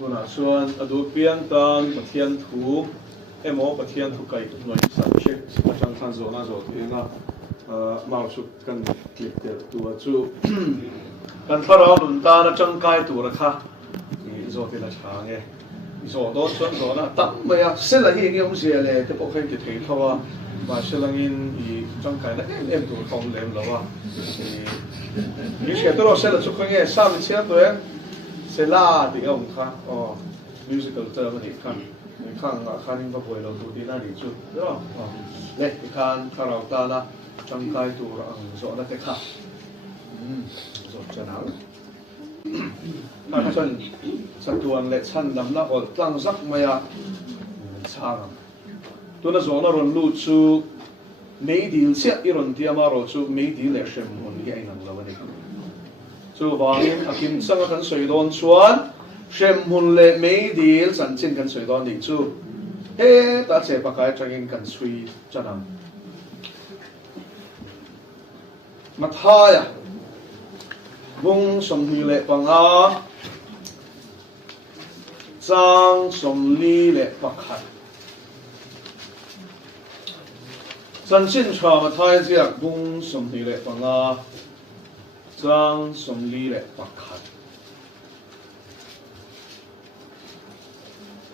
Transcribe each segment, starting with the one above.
tuna chuan adu pian tan pathian thu emo pathian thu kai noi sa che patang than zo na zo ina mau chu kan clip te tu chu kan thara lun ta na changkai tu ra kha ni zo te la cha nge zo do chuan zo na tam maya sela hi nge um sia le te po khain te thei thawa ma selangin I changkai na em tu thom lem lawa ni che to sela chu khain sa mi sia to e sela ti ông kha musical term ni khan khang khanin ba boi lo tu ti na ri chu do le khan kharau ta na changkai tu ra ang zo na te kha zo chanal ma chan satuan le chan lam na ol tlang zak maya chang tu na zo na ron lu chu mei dil sia I ron ti ama ro chu mei dil le shem mon hi ai nang lo ni chu wangin akim changa kan soi don chuan shem mun le mei dil san chin kan soi don ni chu he ta che pa kai changin kan sui chanam mathaya bung som hi le panga chang som li le pakhat san chin cha mathaya jiak bung som hi le panga chang som li le pakhat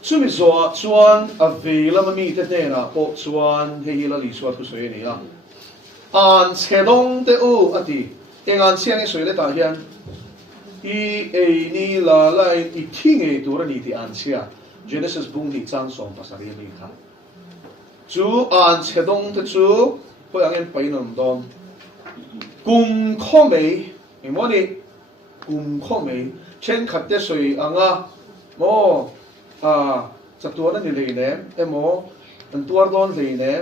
chumi zo chuan a vela mi te te na po chuan he la li chuat ku soi ni a an chedong te u ati engan chiang I soi le ta hian I ei ni la lai I thing ei tur ani ti an chia Genesis bung hi chang som pasari ni kha chu an chedong te chu po yang en pai nom don kum kho mei emoni kum kho mei chen khat te soi anga mo chatuan ani le ne emo an tuar don le ne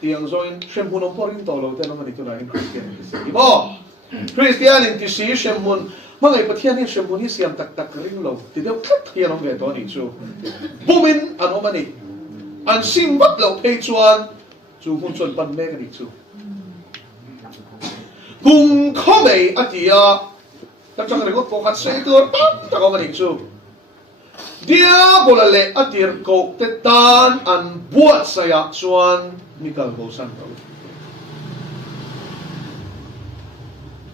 tiang zoin shempun on porin tolo te no mani tu na in Christian ibo Christian in ti si shempun mangai pathian ni shempun hi siam tak tak ring lo ti deu khat hian on ve to ni chu bumin an omani an sim bat lo pe chuan chu hun chon pan me ka ni chu kum khomei atia ta chang re go ko khat sei tur ta ko mani chu dia bolale atir ko te tan an buat saya chuan nikal bo san to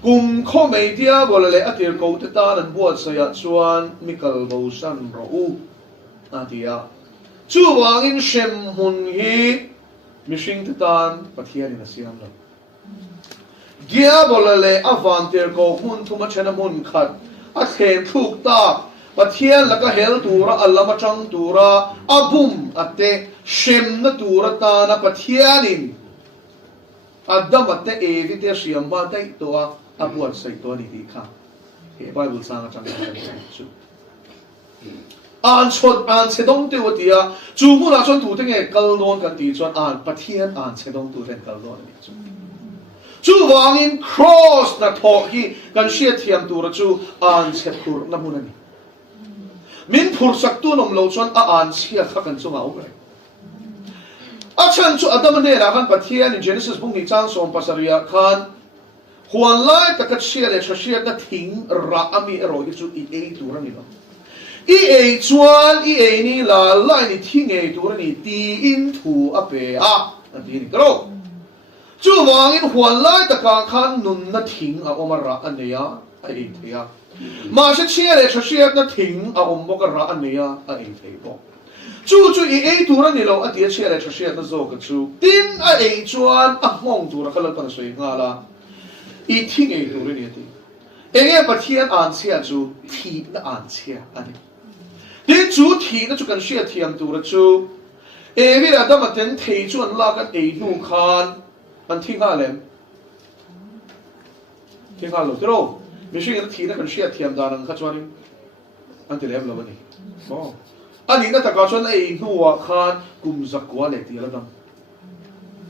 kum kho mei dia bolale atir ko te tan an buat saya chuan nikal bo san ro u atia chu wangin shem hun hi mishing te tan pathian in asiam lo dia bolale avantir ko hun thuma chena mun khat a khem thuk ta pathian laka hel tura allama chang tura abum ate shem na tura ta na pathianin adam ate evite siam ba dai to a abuat sai to ni di kha he bible sang chang chu an chot an chedong te watia chu mu la chon tu te nge kal don kan ti chon an pathian an chedong tu ren kal don ni chu chu wangin cross na tho hi kan sia thiam tura chu an chekhur na mun ani min phur sak tu nom lo chon a an sia kha kan chunga o a chan chu adam ne ra kan pathian in Genesis bung ni chang som pasaria khan huan lai takat sia le sia na thing ra ami ero hi chu I e tu ra ni lo I e chuan I e ni la lai ni thing e tu ra ni ti in thu a pe a ti ni kro chu wangin huan lai taka khan nun na thing a omara aneya a e thea ma se chia le chia na thing a om boka ra ania a ei thei bo chu I ei tura ni lo a tia chia le chia na zo ka chu tin a ei chuan a mong tura khala pan soi nga la I thing ei tura ni ti enge pathian an chia chu thi na an chia ani tin chu thi na chu kan sia thiam tura chu e vi ra da ma ten thei chuan la kan ei nu khan an thi nga lem thi nga lo tro Mishing in Tina can share Tiam Dan and Kachwani until Emma Lavani. Oh, I need not a Kachwan a Nua Khan Gumzakwa like the Eladam.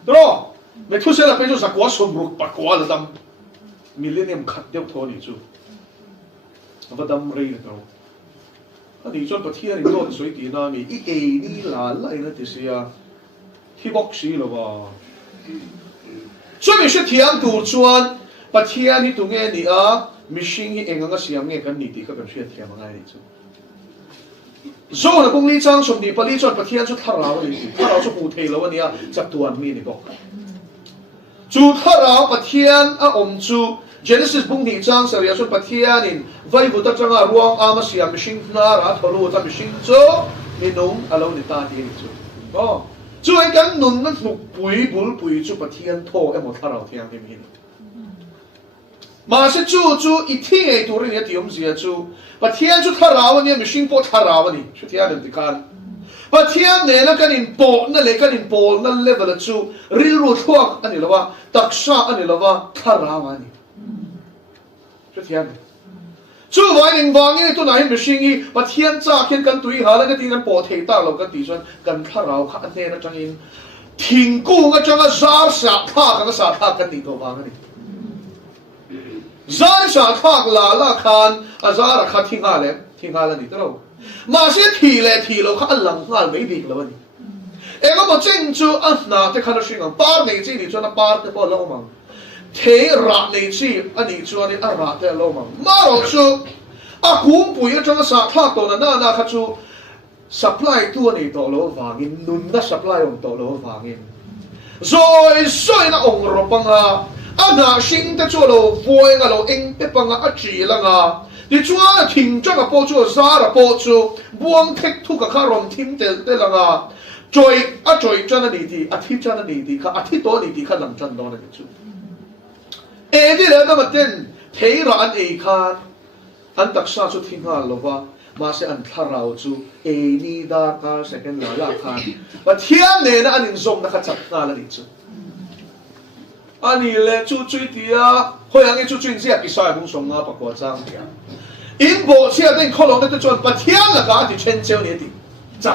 Draw! Metusela Petus Aquasum Brook Paqualadam Millennium cut del Tony too. Of a dumb rain girl. And he's all but here in Lord Sweetie Nami, E. La Lina this year. Hiboxilova. So we should Tiam to Chuan, but here need to get the mishing hi enga siam nge kan niti ka kan sia thiam ngai ri chu zo na bung li chang som ni pali chon pathian chu tharau ni tharau chu pu thei lo ania chak tuan mi ni bok chu tharau pathian a om chu Genesis bung ni chang saria chu pathian in vai vu ta changa ruang ama siam mishing na ra tholu ta mishing cho ni nong alo ni ta ti ni chu o chu ai kan nun na nuk pui bul pui chu pathian tho emo tharau thiang ni mi mà sẽ chú一听诶，多人也听唔是chú，把天就他饶你，没信波他饶你，是天人的看。把天呢那跟你波，那来跟你波，那 level 的chú，日落错安尼了哇，特杀安尼了哇，他饶你，是天的。chú vài年vàng này tôi nói没信意，把天炸天跟对下那个地方波提大了，跟地上跟他饶看那那张音，挺过个张个沙沙他个沙他跟你都vàng呢。zai sa khak la la khan azara kha thinga le ni tro ma se thi lo kha lang ngal mai dik lo ni ega mo cheng chu na te khan sing par nei chi ni chona par te po lo mang the ra nei chi ani chu ani a ra te lo mang ma ro chu a kum pu ye chang sa kha to na kha chu supply tu ni to lo wangin nun na supply on to lo wangin rồi na ong ro panga ana sing te chu lo voi nga lo eng te panga a chi la nga ti chuan a thing chang a po chu zara po chu buang thek thu ka kha rom thim tel te la nga choi chan ni ti a thi chan ni ti kha a thi to ni ti kha lang chan do na chu e di le da maten thei ra an e khan an tak sa chu thing ha lo wa ma se an tharau chu e ni da ka second la khan ba thiam ne na anin zom na kha chak na la ni chu ani le chu chui tia hoi ang chu chui sia ki sai bung song nga pa ko chang tia in bo sia den kholong de chon pa thiam la ka ti chen cheu ni ti cha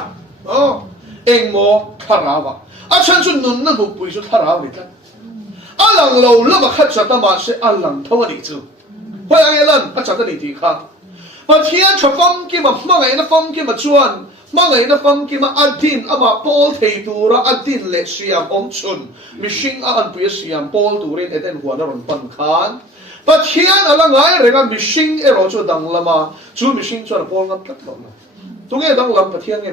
eng mo tharawa a chan chu nun na bu pui chu tharaw ni ta alang lo lo ba khat cha ta ma se alang tho ni chu hoi ang lan a cha ta ni ti kha pa thiam cha fam ki ma ngai na fam ki ma chuan ngai na fam ki ma adin ama pol thei tu ra adin le siam om chun mishing a an pu siam pol tu rin eten huan ron pan khan pa thian ala ngai renga mishing e ro chu dang lama chu mishing chu pol ngam tak lo tu nge dang lam pa thian nge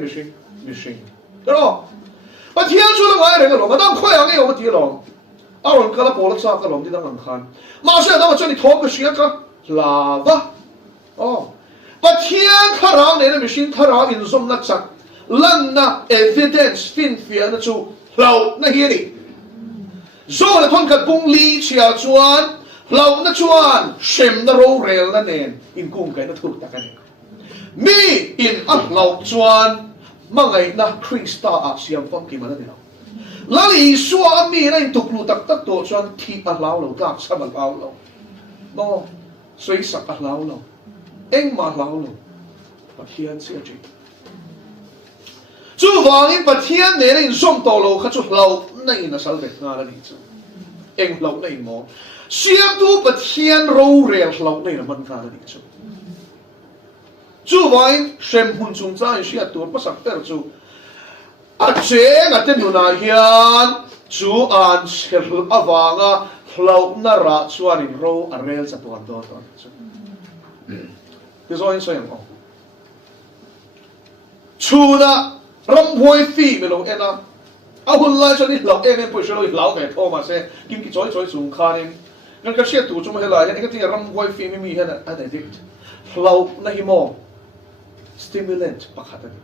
mishing ro pa thian chu la ngai renga lo ma dang khoi ang e o ti lo a ron kala pol cha ka lom ti dang ang khan ma se dang chu ni thom mishing ka lava but here tharau ne na machine tharau in zom na chak lan na evidence fin fia na chu hlau na hi ni zo na thon ka bung li chia chuan hlau na chuan shem na ro rel na nen in kung kai na thuk ta ka ne mi in a hlau chuan mangai na krista a siam fam ki mana ni lo lali suwa mi na in tuklu tak tak to chuan thi a hlau lo gak sa ma hlau lo bo soi sak a hlau lo eng ma hlau lo pathian sia chi chu wangin pathian ne in som to lo kha chu hlau nei na sal vet nga la ni chu eng hlau nei mo siam tu pathian ro rel hlau nei na man ka la ni chu wangin sem hun chung cha in sia tur pasak ter chu a cheng aten nu na hian chu an sel awanga hlau na ra chuan in ro a rel cha tuan do chu cái rồi sao em không chú na ram hoi phi me lo ena a hun lai cho ni lo em poi cho lo lao me tho ma se kim ki choi chung kha ni ngan ka sia tu chu ma helai en ka ti ram hoi phi mi he na a de dik lao na hi mo stimulant pakhat ani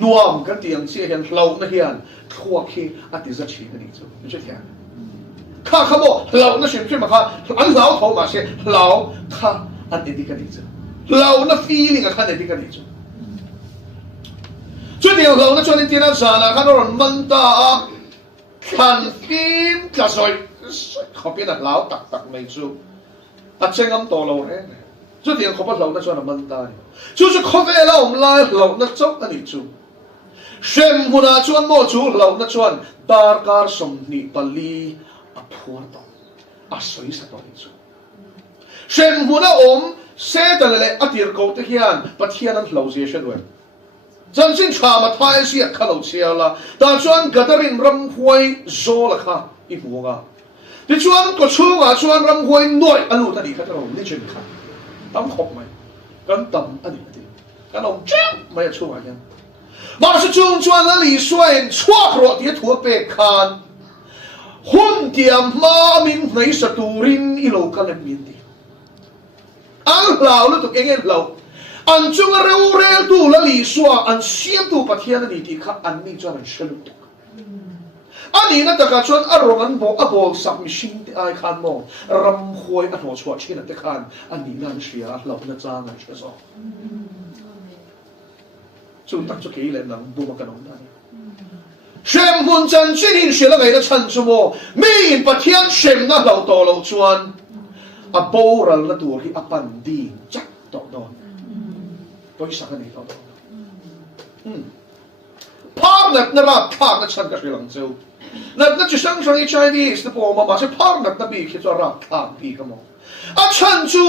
nuam ka tiang sia hen lao na hian thua khi a ti za chi ni chu ni che thia kha kha mo lao na sim ma kha an lao tho ma se lao kha an edi ka ni chu lao na feeling a khan edi ka ni chu chu dia lao na chuan in tina sana khan ron man ta khan phim ka soi khopin a lao tak tak mai chu a chengam to lo he chu dia khopa lao na chuan man ta ni chu khove la lai lao na chok ani chu shem huna chuan mo chu lao na chuan dar kar som ni pali a phur to a soi sa to ni chu shem huna se ta le atir ko te hian pathian an hlo zia shen wen chan sin tha ma thai sia khalo sia la ta chuan gadarin ram huai zo la kha I buanga ti chuan ko chunga chuan ram huai noi alu ta ni kha ro ni chen kha tam khop mai kan tam ani ti กันลงเจ้าไม่ช่วยยังมาสุจุงจวนละลีช่วยชั่วครอที่ถั่วเป็ดคานหุ่นเตียมมามินในสตูรินอิโลกันเลมินดีอันเหล่าลูกตัวเองเหล่าอันจงเร็วเร็วตูละลีช่วอันเสียมตูปะเทียนดีที่ข้าอันนี้จวนเชลุตอันนี้นั่นแต่การชวนอารมณ์อันบอกอบอลสับมิชินที่ไอคันมองรำหวยอันหัวชวดชินแต่คันอันนี้นั่นเชียเราเป็นจางนั่นเชียสองจุดตั้งจุดกี่เลยนังดูมากันน้องได้เชมหุ่นจันทร์ชินเชียละไงละชันชั่วโมงไม่อินปะเทียนเชมนั่นเราโตเราชวนอบอลละตัวที่อปันดีจักต่อดอนตัวที่สักกันนี้ต่อดอนภาพนั้นรับภาพนั้นฉันก็ใช้หลังเจ้านั่นจะช่างช่าง HIV สต์ปอมาใช่ภาพนั้นบีคิดว่ารับภาพบีก็มองฉันจู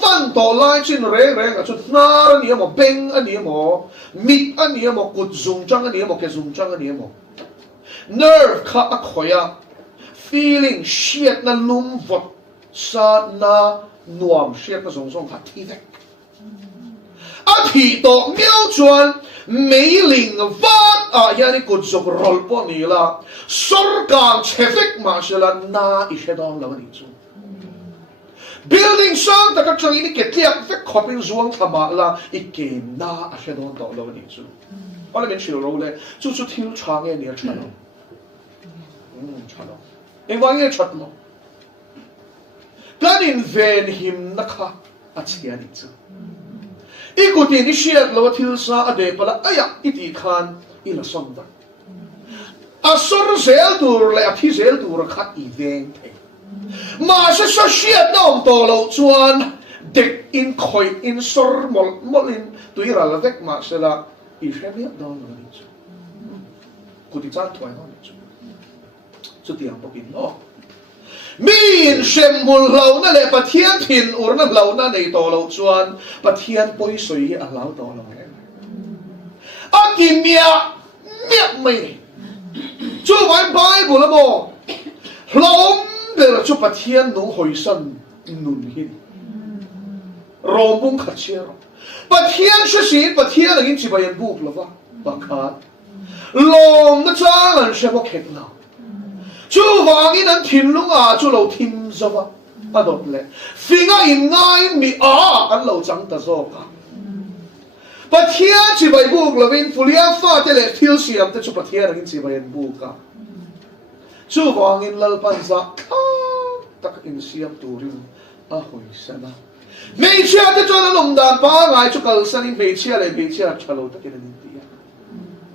ฟันต่อไล่จินเร่งจุดนาอันนี้มั้งเบงอันนี้มั้งมิดอันนี้มั้งกุดซุงจังอันนี้มั้งแกซุงจังอันนี้มั้ง nerve ข้าขอยะ feeling เชียดนั่นลุ่มวดซาหน้านวมเชียดนั่นส่งขัดที่เด็กที่ตัวเมียวจวนไม่ลิงวัดยันนี่กุศลรอลปอนี่ละสุรการเชฟิกมาเชลันน่าอิเชดอนละวันนี้จู building สร้างแต่ก็จะนี่เกิดเรียกฟิกขอบเป็นส่วนธรรมะละอีกเกมน่าอิเชดอนต่อละวันนี้จูเพราะเราเป็นชิลโร่เลยจู่ที่ช่างเนี่ยชัดลงชัดลงเอ็งว่าเนี่ยชัดลงการอินเวนหิมนะคะอาเชียนี่จูอีกคนที่เชียร์เราทิลซาอเดปละอ้ยอิติขานอิละส่งดังสรเซลตูร์เลยที่เซลตูร์ขัดอีเวนต์มาเชียร์น้องโตเราชวนเด็กอินคอยอินสรมอลินตัวอีรัลเวกมาเชล่าอีเชเรียดอนเลยจูกูที่จ้าถอยนอนจูสุดที่ยังปกินเนาะมีนเชมมุลเหล่านั่นแหละปะเทียนถิ่นอุรนั่นเหล่านั่นในตัวเราชวนปะเทียนปุยสวยอันเหล่าตัวเราเองอันที่เมียไม่ช่วยไว้ไปบุญละโมหลงเดี๋ยวช่วยปะเทียนน้องหอยสันนุนหินรอมุงขัดเชียร์ปะเทียนชื่อสีปะเทียนอะไรกินจีบยันบุกหรือวะบังคับลงนั่นจ้าหลังเชฟก็เข็ดเราจู่วางอินั้นทิ้งลุงจู่เราทิ้งซะวะอันนั้นเลยฟิงอินง่ายมีอันเราจังตะโซกันปะเทียนจีบยันบุกเราเป็นฟุลีอาฟ้าเตเลทิลเซียมแต่จู่ปะเทียนอะไรกินจีบยันบุกกันจู่วางอินลลปันซักตักอินเซียมตูรินหอยสนะไม่เชื่อจะจนลงดานป้าไงจู่กัลสันไม่เชื่อเลยไม่เชื่อชะโลตะกินนิดเดียว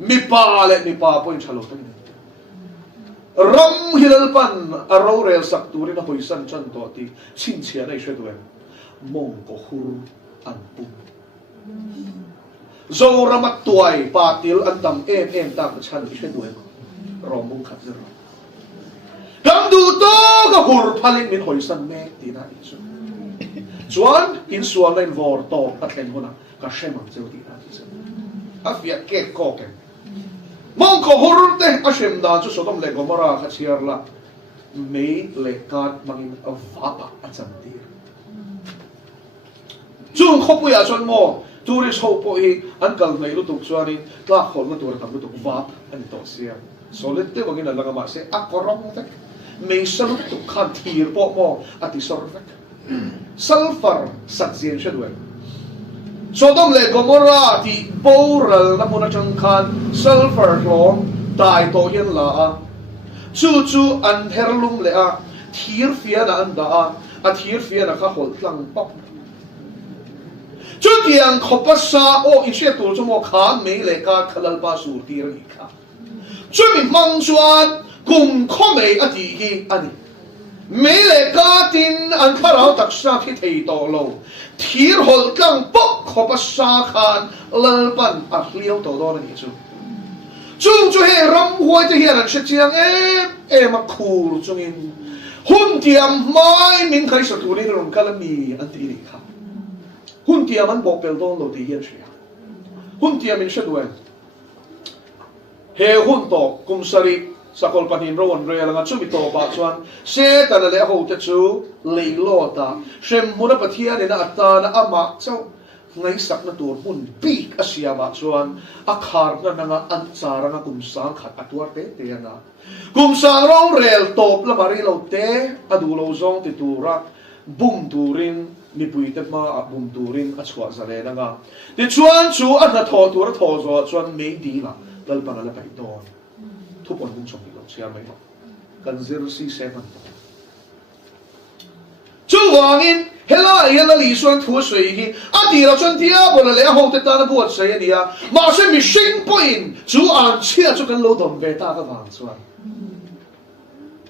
มีป้าเลยมีป้าพูดชะโลตะกินรำฮิลลปันอาราวเรลสักตูรินหอยสันจันตัวที่ชินเชียในช่วยด้วยมงก็ฮูรอันปุ่มโซรามัดตัวไอปาติลอันตำเอ็มตามฉันช่วยด้วยรอมุงขัดจะรอกังดูโตก็ฮูรพลินมินหอยสันแม่ตีน่าอิสุจวนอินส่วนในวอร์โตตัดเล่นหัวน่ะก็เชื่อมันเจ้าตีน่าอิสุอาฟิยาเก็กโกเกมองก็ฮูรเตะอาเชมดาจุดสมเลกอมาราขัดเชียร์ละไม่เลกัดมังอินอวาปะอันจันทีจุงขบุยาชนโมตูริสโฮปอีอันกัลในรุ่ตุกชวานิกล้าขนมาตัวกันรุ่ตุกวาปอันต่อเสียโซเลตเตมังอินลังมาเสอักกรองเตะไม่สรุปตุกขันทีร์ปอโมอติสอร์เตะซัลฟาร์สัตเซียนเชดเวลโซดอมเลกอมอราที่โบรัลนับมุนจังคันซัลฟาร์ร้องตายโตเย็นละจู่อันเฮร์ลุมเลอะทีร์ฟียนะอันดาอะทีร์ฟียนะข้าหดหลังป๊อกจู่ที่ยังขบภาษาโออิเชตุลจมูกขาไม่เลกาขลัลปาสูตีร์อีกค่ะจู่มีมังชวนกุมข้อไม่อดีกีอันนี้ไม่เลกาตินอันข้าเราตักษาที่เทโตโลทีร์หดหลังป๊อกขบภาษาขานลลปันอัดเลี้ยวตัวโดนนี่จู่เฮรำหัวจะเฮียนันเชียงมาคูลจุงินหุ่นเทียมไม่มินใครสักตัวนี้ลงกันมีอันที่นี่ค่ะหุ่นเทียมมันบอกเป็นต้นโลดีเฮียเชียหุ่นเทียมมินเชดเวนเฮหุ่นโตกุมสริสกอลปนินโรนเรียลงจู่มิโตบาชวนเซตันเลหูเตจูลีโลตาเชมมุนปะเทียนนะอัตตานะอามาเจ้า ngay sak na tur hun big asia ba chuan a khar na nga an chara nga kum sang khat atuar te te na kum sang rong rel top la bari lo te adu lo zong ti tura bum turin mi pui te ma a bum turin a chwa za le na nga ti chuan chu a na tho tur tho zo chuan me di la dal pa la pai ton thu pon bum chong lo sia mai kan 0C7 chu wangin hela yela li suan thu sui hi a ti la chuan tia bo le ho te ta na buat sei ania ma se mi sing point chu an chia chu kan lo dom ve ta ka wang chuan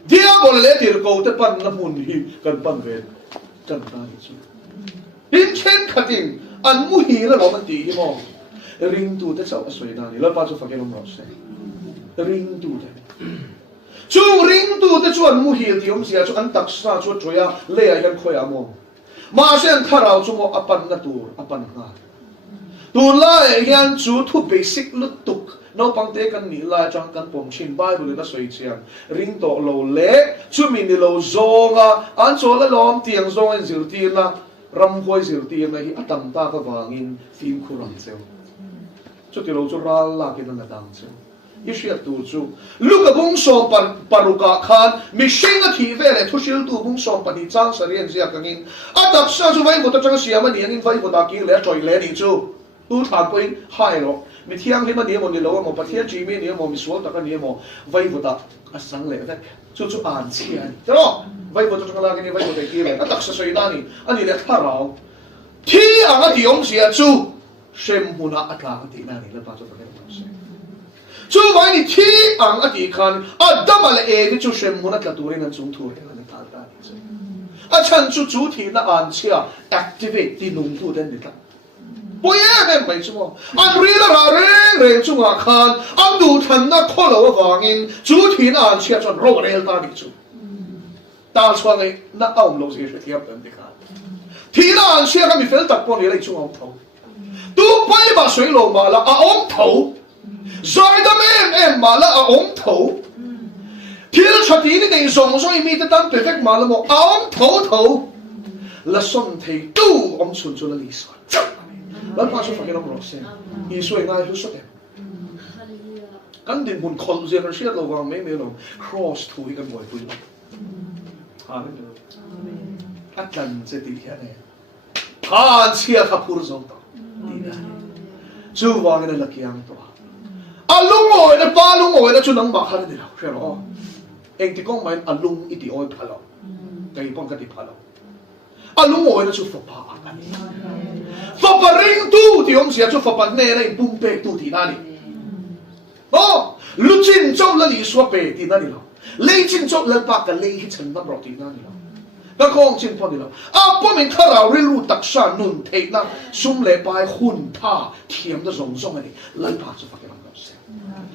dia bo le tir ko te pan na mun hi kan pan ve kan ta hi chu in chen khating an mu hi la lo man ti hi mo ring tu te chau sui na ni la pa chu fa ke lo mo se ring tu te chu ring tu te chuan mu hi ti om sia chu an tak sa chu troya le ai kan khoya mo ma sen tharau chu mo apan na tur apan nga tur la hian chu thu basic lut tuk no pang te kan ni la chang kan pom chin bible na soi chiang ring to lo le chu min ni lo zonga an cho la lom tiang zong en zil ti na ram khoi zil ti na hi atam ta ka wangin film khuram cheu chu ti lo chu ral la kin na dang cheu Yeshua tu chu luka bung som paruka khan mishing a thi vele thushil tu bung som pani chang sarian zia kangin atak sa chu vai mota chang siama ni angin vai mota ki le choi le ni chu tu tha poin hai ro mi thiang hi ma ni mo ni lo mo pathian chi mi ni mo mi sual ta ka ni mo vai mota asang le vek chu chu an chi ani tro vai mota chang la ki ni vai mota ki le atak sa soi da ni ani le tharau thi anga ti ong sia chu shem huna atla ti na ni le pa chu ta le chu vai ni thi ang ati khan adam ale e ni chu shem munat la turin an chung thur la ni tal ta ni a chan chu chu thi na an chia activate ti nung tu den ni ta boye hem mai chu mo an ri la ra re chu nga khan ang du than na kholo wangin chu thi na an chia chon ro rel ta ni chu ta chwa ngai na aum lo se thiap tan ni khan thi na an chia ka mi fel tak pon ni lai chu ong tho tu pai ba soi lo ma la a ong tho rồi đó em mà là ống thấu thiếu cho tí này này dùng rồi mi ta tan tuyệt mà là một ống thấu là xuân thì tu ông xuân cho là lý do lần mà số phải cái ông xem ý xuôi ngay lúc xuất đẹp căn định muốn khôn riêng rồi siết lâu vàng mấy mấy lòng cross thui cái mồi thui Atlan sẽ tí thế này chia khắp pur giống tao chú vàng này là kiang tao alung oi na pa lung oi na chu nang ba khar de lo shero eng ti kong mai alung iti oi phalo kai pong ka ti phalo alung oi na chu fa pa ani fa pa ring tu ti om sia chu fa pa ne na pum pe tu ti na ni lu chin chou la li so pe ti na ni lo le chin chou la pa ka le hi chen na bro ti na ni lo na kong chin pon ni lo a po min kharau ri lu tak sha nun thei na sum le pai hun tha thiam da zong zong ani lai pa chu fa ke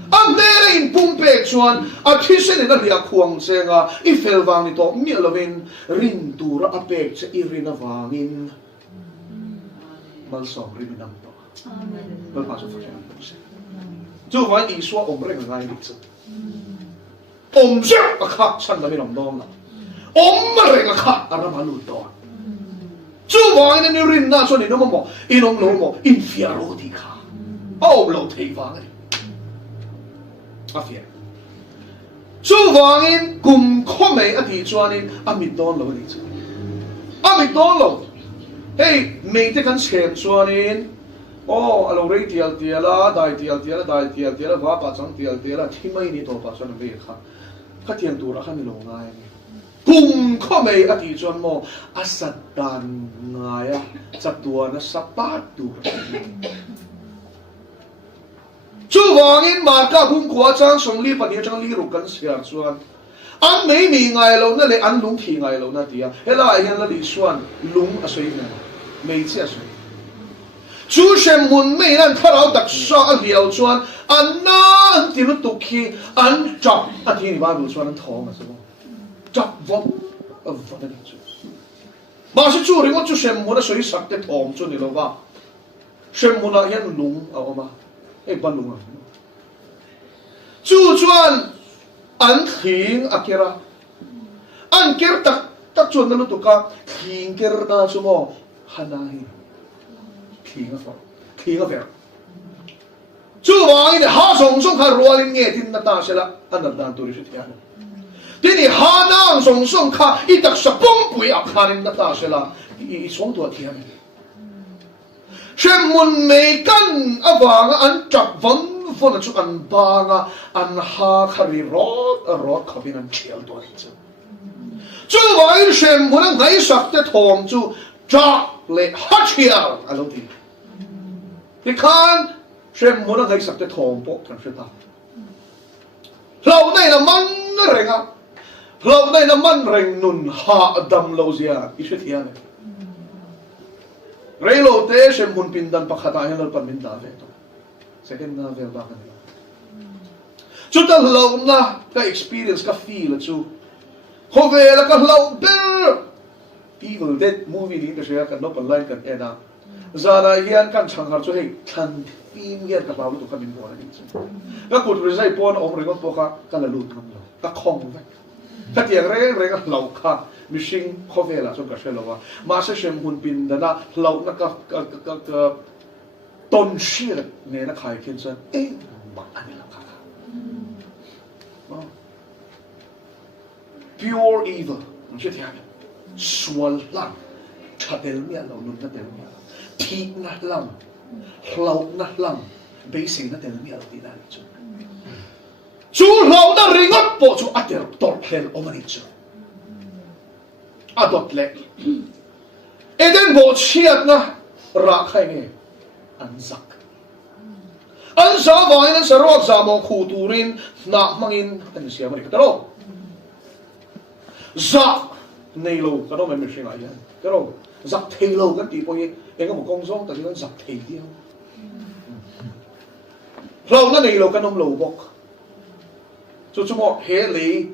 ang nere in pumpe chuan a thisen na ria khuang chenga I fel wang ni to mi lovin rin tur a pek che I rin awangin mal som rin nam to amen bal pa so fa chu vai I so om reng ngai ni chu om ja a kha chan da mi rom dom la om reng a kha ara ma lu to chu vai ni rin na so ni no mo inom lo mo infiaro di kha au lo thei wang afia chu wangin kum khome ati chuanin amit don lo ni chu amit don lo hey me te kan schem chuanin alo rei tiala dai va pa chang tiala thimai ni to pa chuan ve kha khatian tur a khan lo ngai kum khome ati chuan mo asat dan ngaya chatua na sapat tu chu wangin marka hung kwa chang song li pani chang li ru kan sia chuan an mei mi ngai lo na le an lung thi ngai lo na tia hela hian la li chuan lung a soi na mei che soi chu shem mun mei nan tharau tak sa a liao chuan an na an ti lu tu khi an chop a thi ni ba lu chuan an thong a so chop vot a vot a chu ma se chu ring chu shem mun a soi sak te thom chu ni lo wa shem mun a hian lung a oma ei balunga chu chuan an thing akira an ker tak chuan na lu tu ka thing ker na chu mo hana hi thi ngã phèo chú vàng ini ha song song kha rualin nghe tin na ta sela an dan tu ri thia tin ni ha nang song song kha i tak sa pong pui a khanin na ta sela i song tu thia me shem mun mei kan awanga an chak van von chu an banga an ha khari rot khabin an chial tu ni chu vàng shem mun ngai sak te thom chu cha le ha chial alo ti ki khan xem muốn thấy sắp tới thòng bộ thằng sẽ ta lâu này là măng nó rèn à lâu này là măng rèn nôn hạ đầm lâu gì à ý chuyện này rây lâu thế xem muốn pin đan bạc hạt hay là pan pin đá vậy thôi second na về bạc này chút ta lâu na cái experience cái feel là chú không về là cái lâu bơ Evil Dead movie đi cái gì cái nó còn lại cái ena giờ này hiện căn chẳng hạn cho hay thân phim hiện các bảo tụi các mình gọi là gì các cụ tụi dây pon ông rồi con pô các là lụt ngầm lâu các không vậy các tiếng rê các lâu cả mình sinh khó về là trong cái lâu mà sẽ xem hun pin đó là lâu nó các tôn sĩ này nó khai kiến sơn mà anh là cả pure evil mình sẽ thấy xuân lăng chặt đến miệng lâu luôn chặt đến miệng thi nát lăng lâu nát lăng bây giờ nó tên là miệng đi ra đi chú lâu nó ring up bộ chú ăn được đọt lên ôm anh chú đọt lên đến bộ chiết na ra khai nghe ăn giặc vậy nó sẽ rót ra một khu tu rin nạp mangin anh xem mà cái đó giặc này lâu cái đó mình suy nghĩ cái đó giặc thầy lâu cái tí bôi em có một công giống tại vì nó giặc thầy đi lâu nó này lâu cái nông lâu bọc cho chúng một hệ lý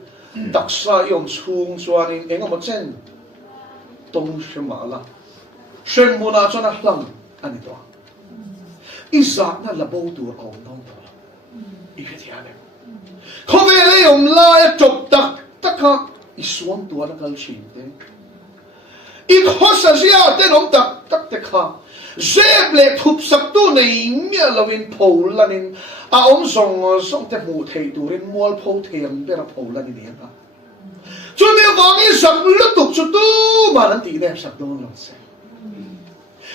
đặc sắc用chung cho nên em có một chân đông xem mà là xem muốn cho nó lăng anh đó ít giặc nó là bao tuổi ông nông đó ít cái gì này không về lấy ông la chụp tất cả ít xuống tuổi nó cần chỉnh thế ít khó sao tên ông tắc tắc khá dẹp lệ thụp sắc tu này mía là viên phổ là nên ông song thế mù thầy tu nên mua phổ thèm để là phổ là nên hả cho nên vàng ít sắc lúc tục chút tu mà nó tí đẹp sắc đâu làm sao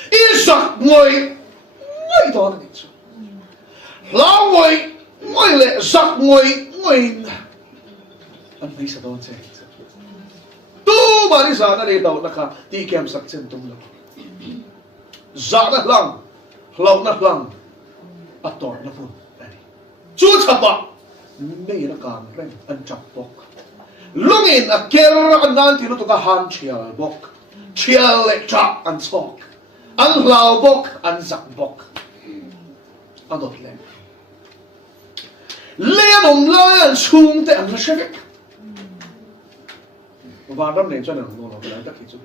ít sắc ngồi đó là cái gì lão ngồi lệ sắc ngồi anh thấy sao đó chứ tu mà đi ra nó đi đâu nó cả đi kèm sắc chân tung lâu giá nó lăng lâu nó lăng tỏi nó phun chú chập bạc mấy nó càng rèn ăn chập bọc lúc in kêu anh nan thì nó tụi cái han chial bọc chial lại chập ăn sọc ăn lao bọc ăn giặc bọc ăn đột lên lên ông lai ăn chung để ăn nó sẽ vậy và năm này cho nên nó lại tất cả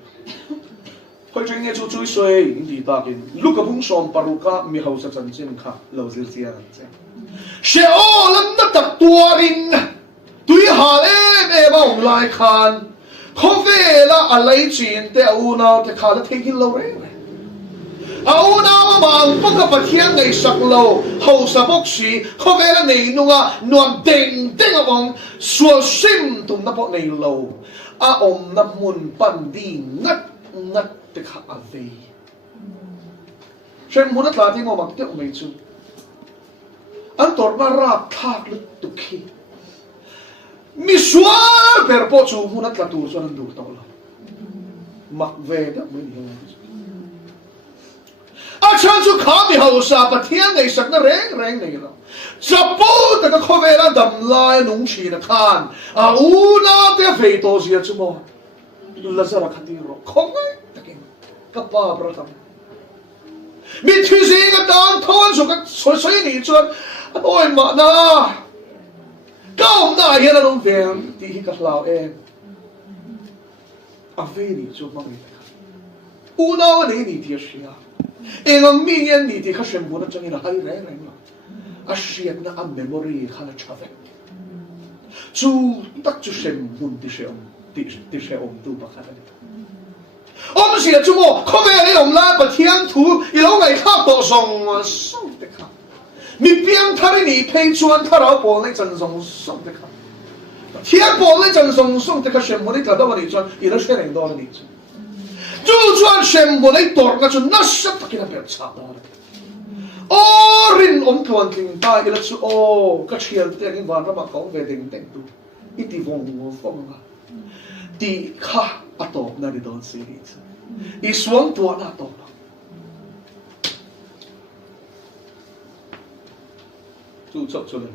khôi chơi nghe chú chui xuôi đi ta kinh lúc cái bung sòng paruka mi hậu sa chân chân khá lâu dil tia sẽ ô lắm nó tập tua rin tuy hà em ông lại khan không về là lấy chuyện để u nào để khá là thấy cái lâu đấy u nào mà bốc cái bát hiên ngày sắc lâu hậu sa bốc sĩ không về là này nung nuông đeng đeng ông xua sim tụm nó bốc này lâu ông nằm muốn pan đi ngắt để khá là về xem muốn là thì ngồi mặc tiếc mấy chú anh tọt mà rap thác lực tục khi mi xóa bèr bộ chú muốn là tụ cho nên đủ tao là mặc về đó mới hiểu chan chú khá mi hậu sa bát thiên ngày sắc nó reng này rồi chập bút cái khó về là đầm lai nung chi nó khan u na cái về to gì chú mo là sao là khăn đi rồi không ấy các bà bro thầm mình thứ gì cái đàn thôn rồi cái xoay đi chuột ôi mà na cao na hiện là đông về thì các lão em về đi chuột mà mình u nào này đi thì sao em ông mình nhân đi thì các xem muốn cho nên là hay rẻ mà xem na memory khá là chả vậy chú tắc chú xem muốn thì xem tu bạc khá là ông xia chú mô không về ông la bát thiên thủ lâu ngày khác tổ song song thế khác mi biang thari ni pay chuan thara bol nei chan song song thế khác thiên bol nei chan song song thế khác xem môn cái đó mà đi chuan ila xem anh đó đi chuan chú chuan xem môn cái tổ cái chuan nát sắp cái nào bị chặt đó ô rin ông thuần kinh ta ila chú ô cái chuyện thế này vào nó mà có về đình đình tu ít đi vòng vòng à đi khá à tổ na đi đón xí đi đi xuống tua na tổ chú chọc chú lên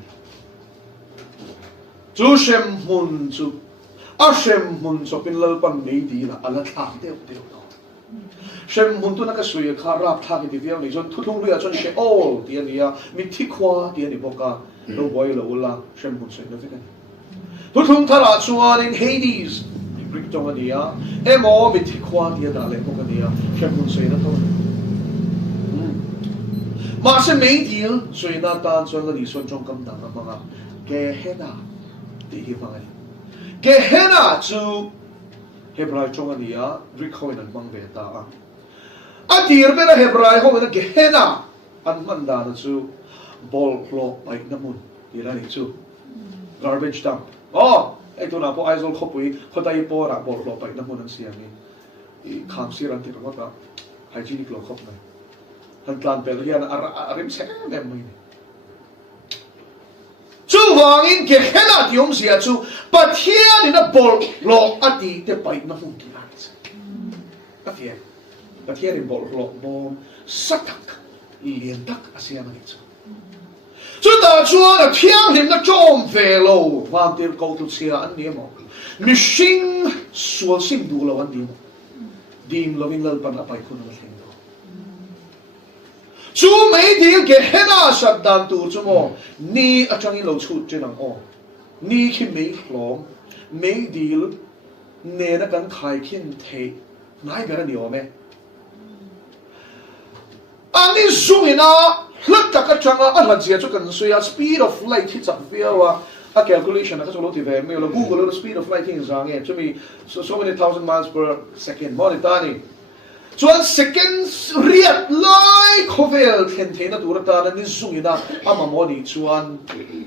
chú xem hồn chú xem hồn cho bên lơ pan mấy đi là ala thang tiêu tiêu đó xem hồn tu na cái suy khá rap thang cái tiêu này cho thu thung lừa cho xem all tiền này mi thích khoa tiền này bốc cả đâu boy lâu la xem hồn xem nó thế này thu thung thà là chuan in Hades Greek trong cái này em ở mi thích khoa tiền đã lên bốc cái này xem hồn xem nó thôi mà xem mấy đi suy na tan cho nó đi xuân trong cam đằng mà cái hết à thì hi mai cái hết à chú Hebrai trong cái này Greek hồi nó mang về ta à thì ở bên là Hebrai hồi nó cái hết à anh mang ra nó chú ball clock bay nằm môn thì là này chú garbage dump ấy tôi nào có ai rồi không bị họ tay bỏ ra ball clock bay nằm môn anh xem đi khám xí rằng thì nó có hygienic clock không này thằng plan bèo hiền arim sẽ đem mình chú hoàng in cái hết là thì ông xia chú bắt thiên thì nó bol lọ ở đi để bay nó không kịp bắt thiên thì bol lọ bom sát thắc liền thắc ở xem này chú ta chúa là thiên thì nó trộm về lâu hoàng tiền cầu tu xia anh niệm mà mình sinh suy sinh đủ lâu anh niệm dim loving lal pan apay ko na masin chú mấy điều cái hết à sắp đàn tu chú mò ni ở trong những lỗ chút trên năng o ni khi mấy lòng mấy điều nè nó cần khai kiến thế nãy cái điều咩anh đi xuống đi na lắc cả cái trang á là gì cho cần suy speed of light thì chắc phải a calculation là cái số lượng thì về mình là Google the speed of light thì rằng nghe cho mình so many thousand miles per second monitor này chuan seconds riat lai khovel then thena tur ta na ni zungina ama moni chuan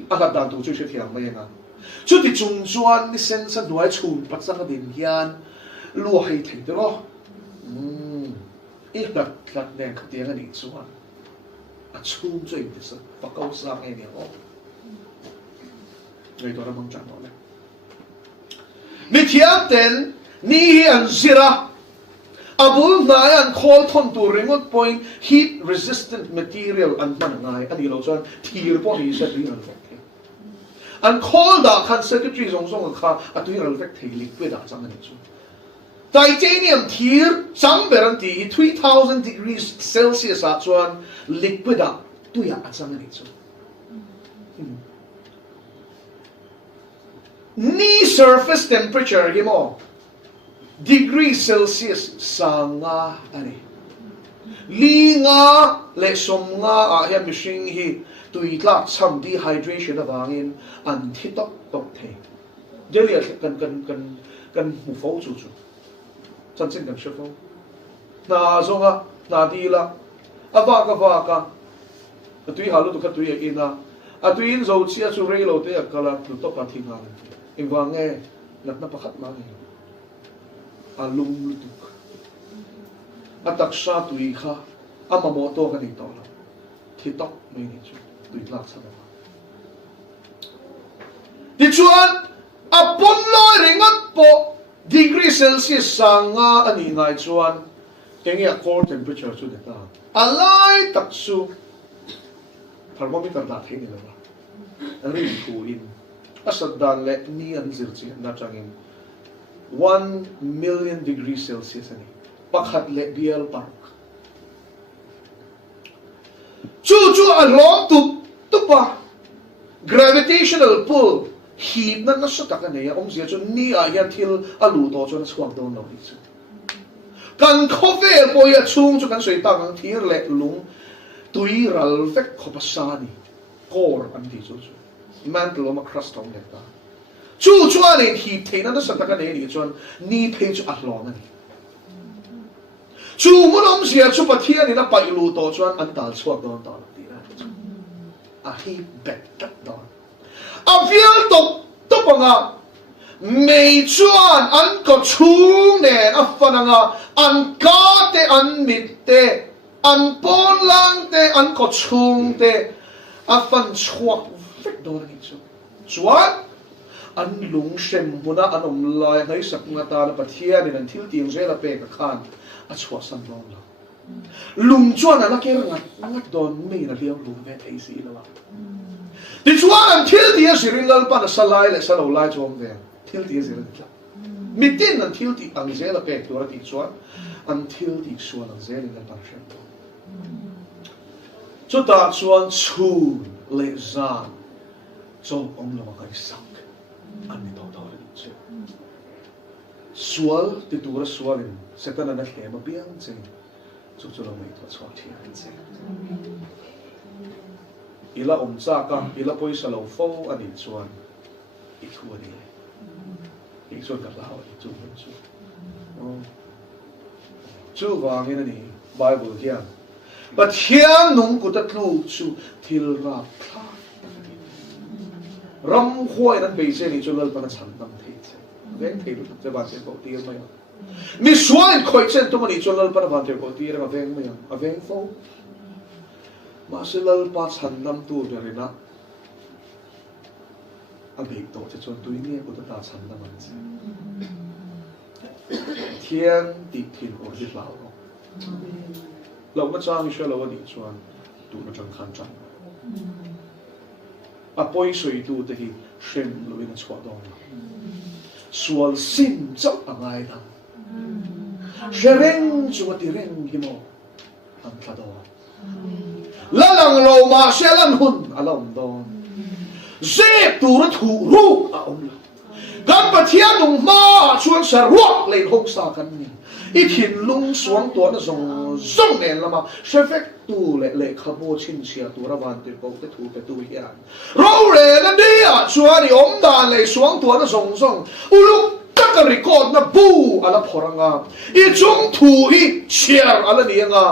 ala dan tu chu thiang mai nga chu ti chung chuan ni sen sa nuai chhun patsang din hian lu hai thei de ro ik dat den khatiang ani chuan a chum choi ti sa pakau sa nge ni o ngai to ra mang chan no le mi thiam ten ni an zira abul nai an call thon to remote point heat resistant material an man nai ani lo chuan thir po hi sa ri an vek an call da khan secretary zong zong kha atui ral vek thei liquid da chang ani chu titanium thir chang beran ti 3000 degrees celsius a chuan liquid da tu ya chang ani chu ni surface temperature hi mo degree Celsius sanga ani li nga le som nga a he mishing hi tui tla cham dehydration awangin an thitok tok the delia kan mu fo chu chan chen kan shefo na zonga na di la avaka tui halu tu ka tui ina a tui in zo chia chu rei lo te akala tu to ka thinga inwange latna pakhat ma ni alum lutuk ataksa tui kha ama moto ka ni to la thitok mai ni chu tui tlak sa ba ti chuan apon loi ringat po degree celsius sanga ani ngai chuan tengia core temperature chu deta alai taksu thermometer da thei ni la ri khu in asad dan le ni an zir chi na changin 1 million degrees Celsius ani pakhat le bial park chu along tu pa gravitational pull heat na nasata ka neya zia chu ni a yan thil alu to chu na swak don lo ni chu kan khovel po ya chung chu kan soi ta kan thir le lung tui ral vek khopasani core an ti chu mantle of a crust on it chu chuan in hi theina na sa taka nei ni chuan ni page at long ani chu munom sia chu pathian ina pai lu to chuan an dal chuak don ta ti na a hi bet tak don a vial to panga mei chuan an ko chung nen a fananga an ka te an mit te an pon lang te an ko chung te a fan chuak vek don ni chu chuan an lung sem huna an lai ngai sak nga ta la pathian in an thil tiang zela pe ka khan a chua san long la lung chuan ala ke ngat don me na liam lu ve ei si la ti chuan an thil ti sirin lal pa na salai le salo lai chom ve thil ti sirin tla mitin an thil ti ang zela pe to ra ti chuan an thil ti chuan ang zela na pa shem chu ta chuan chu le zan chom om lo ka sak an ni to to ni chu sual ti tu ra sualin setan na ke ma biang che chu chu lo mai to chwa thi an che ila cha ka ila poisa lo fo ani chuan I thu ani I chuan ka la I chu chu wangin ani bible hian but hiam nung ku ta tlu chu thil ra thla ram khoi nan be se ni chu lal pa na chan tam the che veng the lu che ba che ko ti mai mi suan khoi chen to mani chu lal pa na ba the ko ti ra veng mai a veng fo ma se lal pa chan nam tu da ri na a be to che chu tu ni ko ta chan nam man che thiên ti thin ko ji lao lo ma chang sha lo ni chuan tu na chang khan chang a poi soi tu te hi shem lo in chwa dong sual sim chau angai na shereng chu ti reng hi mo an thla do la lang lo ma shelan hun alom don zep tu ra thu ru a om la gan pathian nung ma chuan sa ruak le hok sa kan ni I thin lung suang to na zong nen lama shefek tu le khabo chin sia tu ra van te ko te thu pe tu hian ro re na dia chuan I om dan le suang to na zong uluk tak record na bu ala phoranga I chung thu hi chiar ala ni nga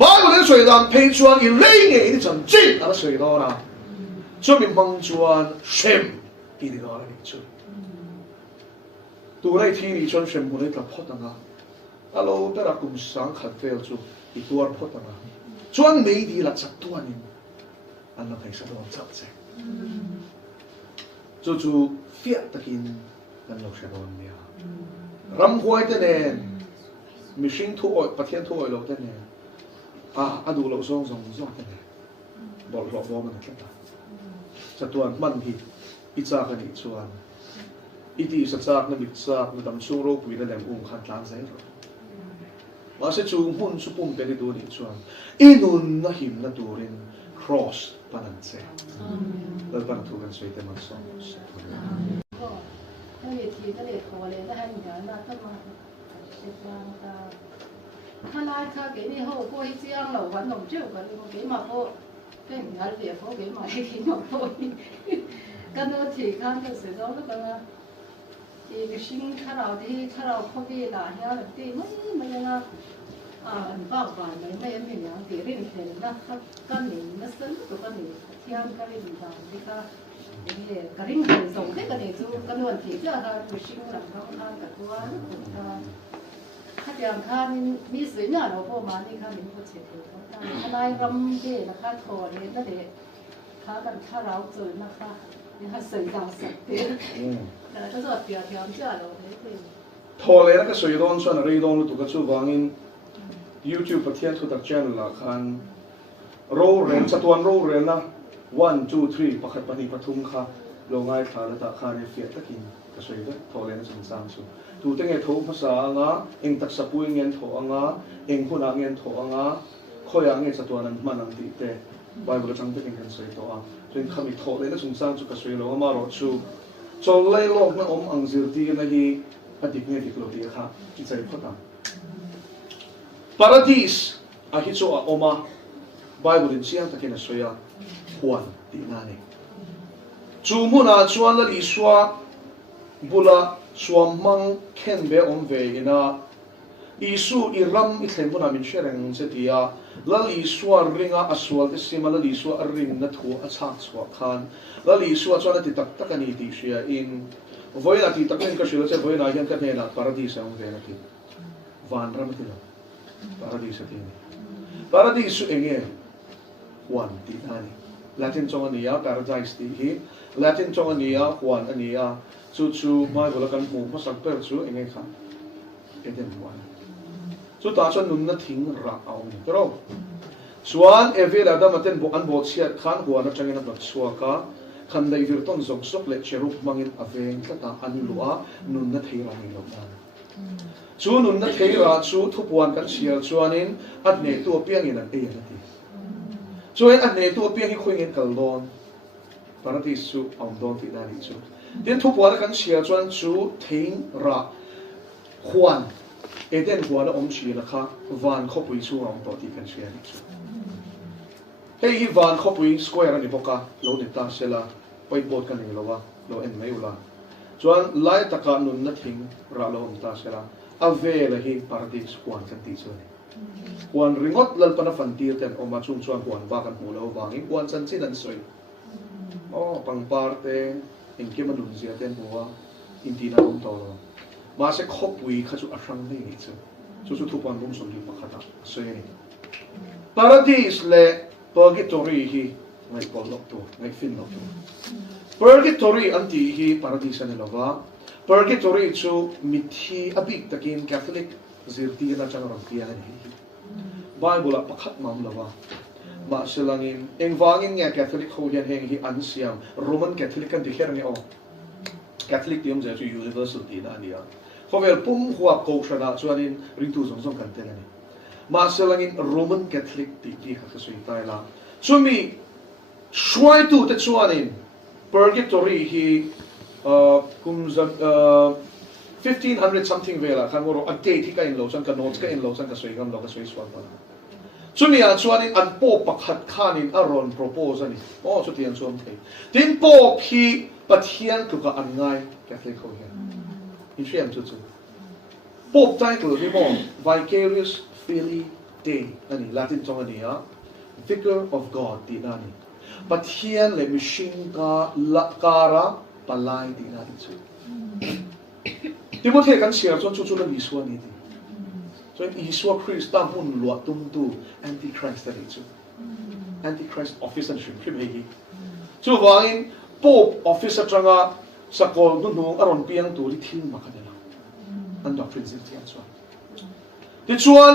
Bible le soi dan pe chuan I le nge I chang jin ala soi do na chu min bang chuan shem I ni do la ni chu tu lai thi ni chuan shem bu le tla photanga alo tara kum sang khat fel chu I tuar photanga chuan mei di la chak tuanin an la khai sa do chak che chu fiat takin kan lo sharon nia ram huai te nen mishing thu oi pathian thu oi lo te nen adu lo song te nen bol lo bo man ta sa tuan man hi I cha ka ni chuan I ti sa chak na mit chak na dam chu ro pui na lem khan tlang zai ro ma se chu hun chu pum pe ni du ni chuan inun na him na turin cross panan che dal pan tu kan soi te man songถ้าเวทีก็เลยโทรเลยแล้วให้หนูมาต้องมาเช็คว่าถ้าไล่ค่าเกี่ยวนี่เขาก็ให้เสียงเราวันหนุ่มเจ้ากันเกี่ยวมาเขาเป็นงานเรียกเขาเกี่ยวมาให้กินหนุ่มโตกันโดนถีข้างก็เสียแล้วกันนะอีกสิ่งข้าเราเขาไปด่าเฮียตีไม่ยังอ่ะบ้าไม่ยังอย่างเกี่ยวเรื่องเห็นนะครับกันหนึ่งนั่นซึ่งตัวกันหนึ่งเที่ยงกันเลยดีจังที่ก็กระดิ่งหันส่งให้กันเองจูกันวันที่จะหาผู้ชิงหลังเขาทางกับตัวนั่นคือถ้าอย่างข้านี่มีสวยงามเราพอมานี่ข้ามีผู้เชี่ยวชาญถ้าได้รำเด่นะคะโทรเลยนั่นเองข้ากันข้าเราเจอนะคะนี่ข้าสวยดาวสักเดียวแต่ถ้าจะเปลี่ยนเทียมเจ้าเราเนี่ยโทรเลยนะก็สวยร้อนส่วนอะไรร้อนตัวก็ชูวางิน YouTube ประเทศทุกช่องละคันโรเรนสตวนโรเรนนะ1 2 3ปักปันนีปทุมค่ะลงง่ายค่ะแล้วตาคาเรเฟียตะกินก็สวยด้วยโทรเลยนะสงสารสุดตูตั้งไงโทรภาษาอ่ะเองตักสะปุยเงินโทรอ่ะเองคนอ่ะเงินโทรอ่ะคอยอ่ะเงินสตวนนั้นมันนั่งตีเตะใบบุรุษจังเป็นเงินสวยตัวอ่ะจนคำมีโทรเลยนะสงสารสุดก็สวยลงมารอชูจนไล่โลกนั่งอังซิลตีกันเลยอดีตเงินที่โลดีค่ะที่ใจพอตั้งปาราดิสอาฮิโซอาโอมาไบเบิลเชียงตะเกียนสวยอ่ะหวนตีนาเองจูมุนาชวนละลิสวาบุลาสวมมังเข็นเบอมเวอินา isu iram ithlem puna min shereng setia lal isu ringa aswal te sima lal isu ring na thu achak chwa khan lal isu chona ti tak tak ani ti sia in voina ti tak ka shilo se voina hian ka hena paradise ang vela ki van ram ti paradise ti paradise enge one ti ani latin chong ania paradise ti hi latin chong ania one ania chu mai bola kan mu ma sak per chu enge kha eden one chu ta chuan nun na thing ra au ni tro chuan evela da maten bo an bo chiat khan huan atangin a bat chuaka khan dai vir ton zok sok le cherup mangin aveng tlata an lua nun na thei ra ni lo na chu nun na thei ra chu thupuan kan sial chuanin at ne tu piang in an e na ti chuan at ne tu piang hi khuing kal don paradise chu aum don ti na ni chu tin thupuan kan sial chuan chu thein ra huan eden huan om chi la kha van khopui chu ang to ti kan sial ni chu hei hi van khopui square ani boka lo de ta sela whiteboard kan ni lowa lo en mai ula chuan lai taka nun na thing ra lo om ta sela ave la hi paradise huan kan ti chu huan ringot lal pana fantir ten oma chung chuan huan ba kan mu lo wangin huan chan chin an soi pang parte in ke manun zia ten huwa intina om to ma se khopui kha chu asang nei ni chu thupan bum som li pakhata soi ni paradise le purgatory hi ngai polok to ngai fin lo to purgatory anti hi paradise ne lova purgatory chu mithi abik takin catholic zirti na chang ram tia ni bible pakhat mam lova ma selangin engwangin nge catholic ho hian heng hi an siam roman catholic kan dikher ni o catholic tiam ja chu universal ti na nia khovel pum huwa ko shana chuanin ringtu zong zong kan telani ma selangin roman catholic ti kha sui tai la chumi shwai tu te chuanin purgatory hi kumza 1500 something vela kan moro a date hi ka in lo san ka notes ka in lo san ka sui gam lo ka sui swan pa chumi a chuanin an po pakhat khanin aron propose ani chu tian chuam thei tin po hi pathian tu ka an ngai catholic ho hian in shriam chu pop title ni mo vicarious filii dei ani latin chong ani a vicar of god ti nani pathian le mishing ka lakara palai ti nani chu Timothy kan share chu chu ni suan ni ti so Isua Christ tam hun lo tum tu antichrist ta chu antichrist officer ship hi chu wangin pop officer changa sakol nu aron piang tu ri thil ma khadela an doctrine zir tian chuan ti chuan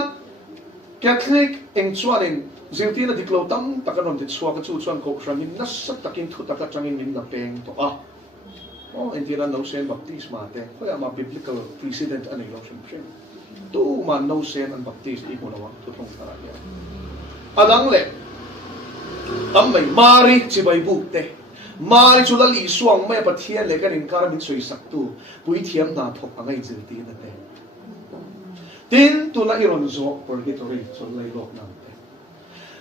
catholic eng chuanin zirtina diklo tam takanon ti chuan ka chu chuan ko shangin na sat takin thu taka changin min na peng to entira no sen baptisma te khoya ma biblical precedent ani lo shin tu ma no sen an baptist I mo tu thong tara ya adang le am mai mari chi bai bu te mari chu la li suang mai pathian le kan in kar min soi sak tu pui thiam na thok angai zir ti na te tin tu la iron zo purgatory chol lai lok na te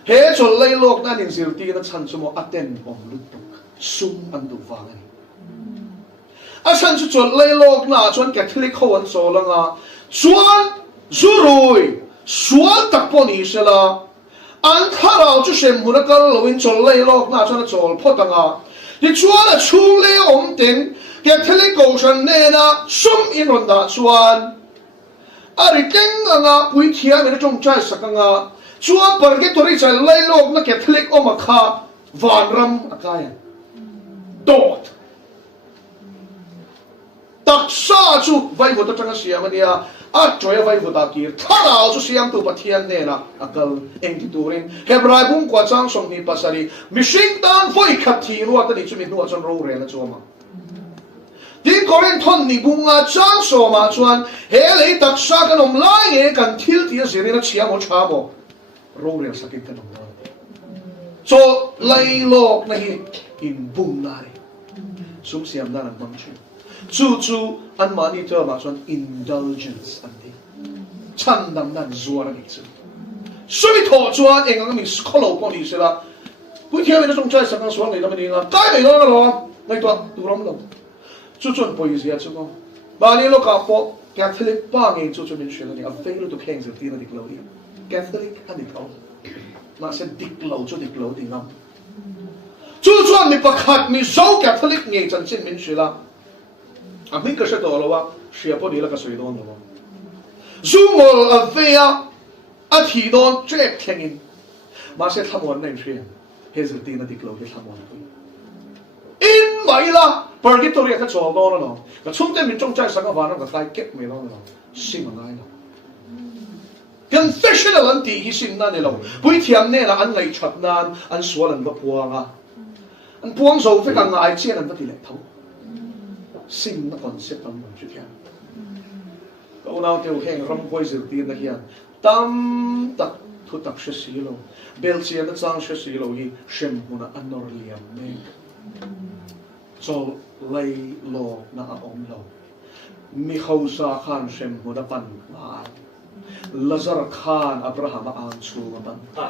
he chol lai lok na in zir ti na chan chu mo aten om lut tuk sum an du wang asan chu chol lai lok na chuan catholic ho an so langa chuan zurui sual takpo ni sela an tharau chu sem hunakal loin chol lai lok na chuan chol photanga ti chuan a chung le om ten catholic ko san ne na sum in on da chuan ari teng anga pui thia me chong chai sakanga chuan purgatory chal lai lok na catholic om kha vanram akaya dot taksa chu vai vota tanga siam ania a joya vai vota kir tharau chu siam tu pathian ne na akal engti turin hebrai bung kwa chang som ni pasari mishing dan voi khathi ruat ni chu mi nu chon ro re la choma din koren thon ni bunga chang so ma chuan hele taksa kan om lai e kan thil ti zirina chiam o chamo ro re sakin kan om so lai lok na hi in bung nai sum siam dan an bang chu an mani to ma chuan indulgence anti chan dam nan zuar ni chu sumi tho chuan engang mi skolo ko ni sela pui thiam na song chai sang suang nei lam ni nga tai nei lo ngai to tu rom lo chu chuan poisia chu ko Bani lo ka po Catholic pa ngi chu chu min shil ni a fail to keng zil tina dik lo hi Catholic ani tho ma se dik lo chu dik lo ding am chu chuan mi pakhat mi zo Catholic ngi chan chin min shila a mi ka se to lo wa sia po ni la ka soi don lo zumol a vea a thi don trek thengin ma se thamon nei thrian hezil tina dik lo hi thamon in mai la purgatory ka chol do no ka chumte min chong chai sanga wana ka kai kep me lo no sim ngai lo confessional an ti hi sin na ne lo pui thiam ne la an ngai that nan an sual an ba puanga an puang zo fe ka ngai chen an ba ti le thau sim na concept an chu thiam ko na te heng ram poi zil ti na hian tam tak thu tak she si lo bel chen na chang she si lo hi shem huna anor liam me so lay lo na om lo mi khausa khan shem huna pan ma lazar khan abraham an chu man ta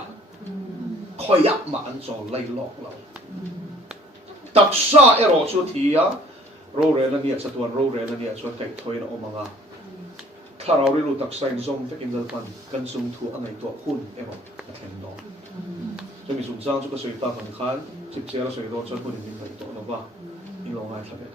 khoyak ma an so lay lo lo taksa ero chu thia ro re na nia chatuan ro re na nia chu kai thoi na omanga tharau ri lu taksa in zom te kindal pan kan sum thu angai to hun ero na ken no so mi sun sang chu ka soi ta kan khan chip chera soi do chu hun in bai to no ba in lo ngai thabe